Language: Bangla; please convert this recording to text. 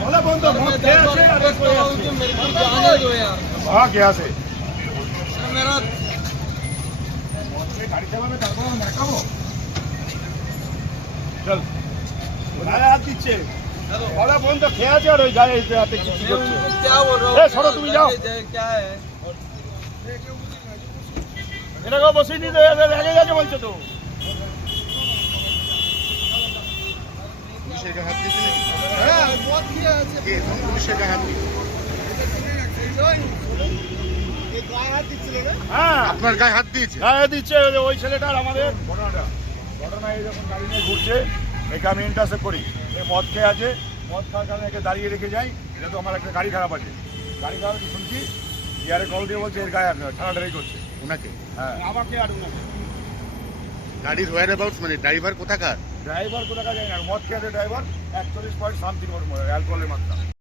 गला बंद मत क्या আছে अरे कोई मेरे को जाने दो यार। हां क्या আছে मेरा गाड़ी চালাবে তারপর আমরা দেখাবো চল গায়ে হাত দিচ্ছে গলা বন্ধ খেয়ে আছে আর ওই গায়ে হাতে কিছু করছে क्या बोल रहा हूँ? ए, छोड़ो, तुम जाओ। क्या है? এটাকে বসিয়ে নিতে রেগে যাচ্ছে বলছে তো পুলিশের গায়ে হাত দিয়েছে নাকি? হ্যাঁ, बहुत किया है। কে পুলিশের গায়ে হাত দিয়েছে? ये गाय हाथ दिख रहा है। হ্যাঁ আপনার গায়ে হাত দিয়েছে? গায়ে দিচ্ছে ওই ছেলেটার আমাদের ঘটনা এই যখন গাড়ি নিয়ে ঘুরছে একে আমি ইন্টারসেপ্ট করি এ মদ খেয়ে আছে মদ খাওয়ার কারণে একে দাঁড়িয়ে রেখে যাই যেহেতু আমার একটা গাড়ি খারাপ আছে গাড়ি খারাপ আছে শুনছি ইয়ারে কল দিয়ে বলছে এর গায়ে ঠাড়াঠাড়ি করছে ওনাকে? হ্যাঁ আমাকে আর ওনাকে গাড়ির হোয়ার অ্যাবাউটস মানে ড্রাইভার কোথাকার? ড্রাইভার কোথাকার যায় না মদ খেয়ে আছে ড্রাইভার 41 পয়েন্ট সামথিং ওর অ্যালকোহলের মাত্রা